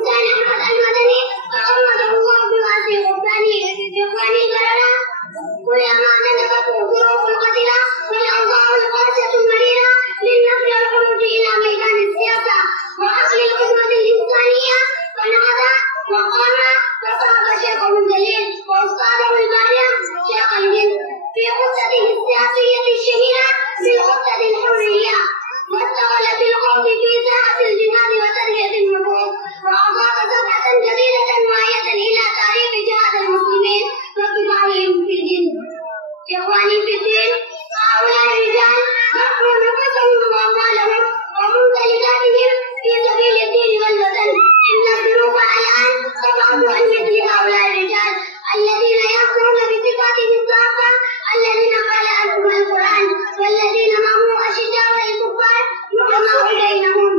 حسين أحمد المدني تغمده الله بواسع رباني جبراني البررة ويما نزلت ظروف القتلى والأوضاع القاسية المريرة للنفر والخروج إلى ميدان السياسة وأصل الخدمة الإنسانية فنهض وقام وصاب شيخه الجليل وأستاذه البارع شيخ الهند في خطته السياسية الشهيرة بالخطة الحرية واشتغل بالقوم في ساحة الجهاد وتربية النفوس وأضاف صفحة جديدة واعية إلى تاريخ جهاد المسلمين وكفاحهم في الجن. إخواني في الدين هؤلاء الرجال ضحوا نفسهم وأموالهم وممتلكاتهم في سبيل الدين والوطن. إن الذنوب الآن تبعد عن مثل هؤلاء الرجال الذين يأخذون بصفاتهم الصافة الذين قال عنهم القرآن والذين معهم أشداء على الكفار رحماء بينهم